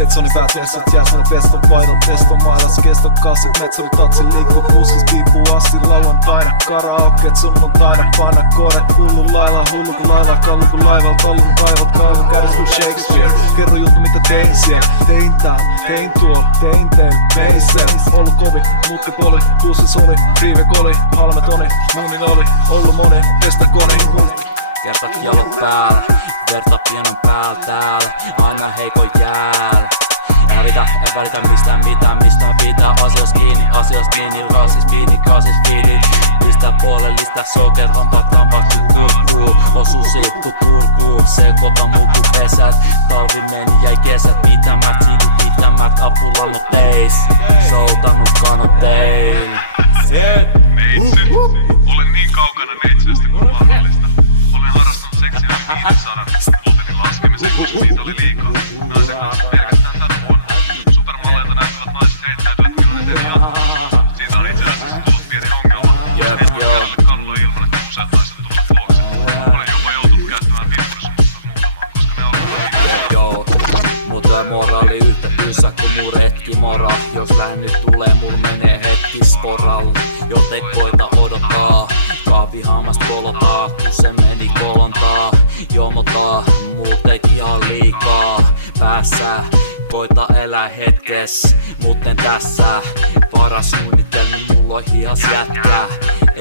Stetsoni pääteessä, jäsnä teston paidon teston mailas keston kassit, metsuri tatsi liikkuu puskis, piipuu assi lauantaina, karaokeet sunnuntaina, paina koodet hullu kun lailla, kallu kun laival, kallun kaivot, kaivon kädessä kuin Shakespeare. Kerro juttu mitä tein siellä, tein tää, tein tuo, tein meissä. Ollu kovi, mutti poli, kuusis oli, riive koli, halmet oli, muunin oli, ollu moni, pestä koni. Kertat jalot päällä, verta pienon päällä täällä, aina heikon jäällä. En välitä mistään mitään, mistä pitää asias kiinni, rasis fiini. Pistä puolellista sokeron pataan vaikka kurkkuu, osu sippu kurkkuu, sekoita muku pesät. Talvi meni jäi kesät, pitämät, apulannut teis, soutanut kanotein. Neitsy, olen niin kaukana neitsystä kuin mahdollista. Olen harrastanut seksiä yli 500, vuoteni laskemisen, koska niitä oli liikaa. Naiset nousivat pelkästään tätä vuonna. Supermalleilta näyttävät naiset heittäytyvät kymmenet eri ammattiin. Siitä on itse asiassa tullut pieni ongelma. Menen vierelle kalloa ilman, että useat naiset tulevat luokse. Olen jopa joutunut käyttämään virtuaalisuutta muutamaan, koska ne alkavat liikaa. Joo, mutta moraali yhtä tylsä kuin mun retki mora. Jos lännyt tulee, mul menee hetki sporalla. Joten koita odottaa, kahvihaamast kolotaa, kun se meni kolontaa. Jomotaa, muuten ihan liikaa päässä. Koita elää hetkes, mutten tässä. Paras suunnitelmi, mulla on hias jätkää,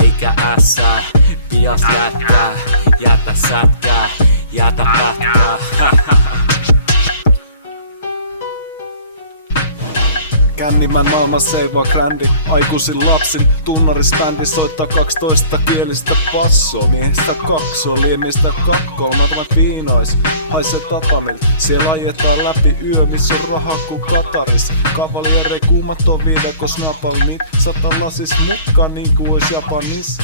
eikä ässää. Pias jätkää, jätä sätkää, jätä pätkää. Kännimän maailman seivaa grändi, aikuisin lapsin tunnariständi soittaa 12 kielistä passoa. Miehistä kaksoa, liemistä kakkoa, mä viinois, haisee tatamilta. Siellä ajetaan läpi yö, missä on rahaa ku Kataris. Kavaliere kuumat on viidakos napalmit, 100 lasis mukaan niinku ois Japanis.